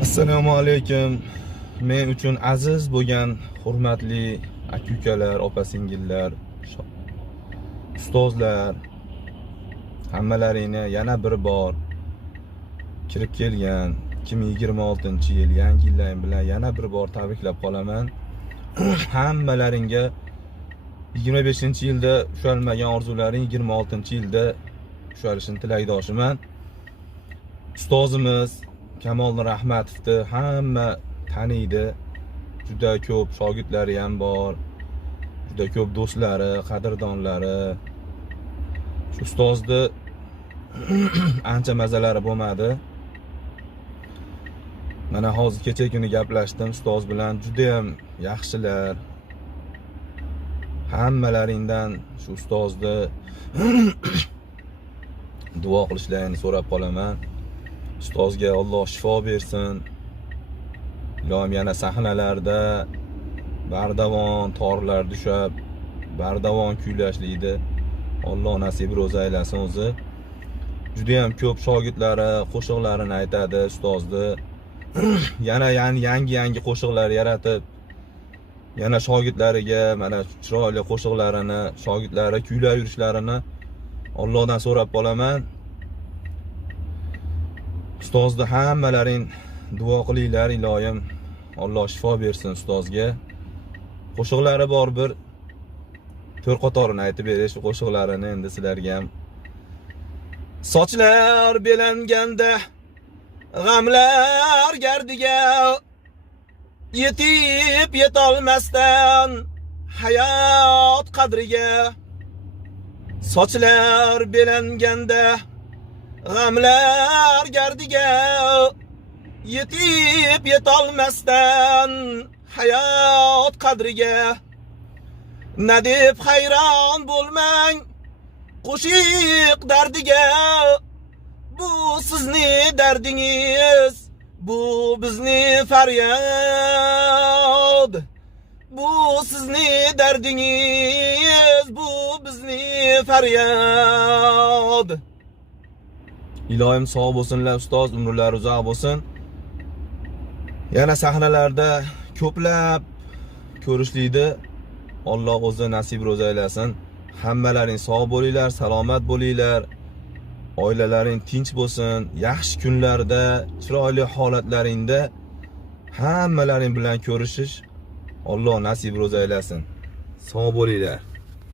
Assalomu alaykum. Men uchun aziz bo'lgan hurmatli aka-ukalar, opa-singillar, ustozlar, hammalaringni yana bir bor kirib kelgan 2026-yil yangi yillaring bilan yana bir bor tabriklab qolaman. Hammalaringga 25-yilda ushalmagan orzularing 26-yilda ushalishini tilakdoshiman. Ustozimiz Kamol Rahmatovni hamma taniydi. Juda ko'p shogirdlari ham bor. Juda ko'p do'stlari, qadrdonlari. Shu ustozni ancha mazalari bo'lmadi. Mana hozir kecha kuni gaplashdim ustoz bilan, juda ham yaxshilar. Hammalaringdan shu ustozni duo qilishlarini so'rab qolaman. Ustozga Alloh shifo bersin. Ilohim yana sahnalarda bardavon torlar tushab, bardavon kuylashlikdi. Alloh nasib ro'za aylasin o'zi. Juda ham ko'p shogirdlari qo'shiqlarini aytadi ustozni. Yana yangi qo'shiqlar yaratib, yana shogirdlariga mana chiroyli qo'shiqlarini, shogirdlari kuylab yurishlarini Allohdan so'rab qolaman. Ustozni hammalaring duo qilinglar, ilohim Alloh shifo bersin ustozga. Qo'shiqlari bor, bir to'rt qatorini aytib berish qo'shiqlarini endi sizlarga ham. Sochlar belanganda g'amlar gardiga yetib yetolmasdan hayot qadriga. Sochlar belanganda g'amlar gardiga yetib yetolmasdan hayot qadriga. Nadib hayron bo'lmang qo'shiq dardiga. Bu sizni dardingiz, bu bizni faryod. Bu sizni dardingiz, bu bizni faryod. Ilohim sog' bo'lsinlar ustoz, umrlari uzoq bo'lsin. Yana sahnalarda ko'plab ko'rishlikni Alloh o'zi nasib ro'za aylasin. Hammalaring sog' bo'linglar, salomat bo'linglar. Oilalaring tinch bo'lsin. Yaxshi kunlarda, chiroyli holatlaringda hammalaring bilan ko'rishish Alloh nasib ro'za aylasin. Sog' bo'linglar.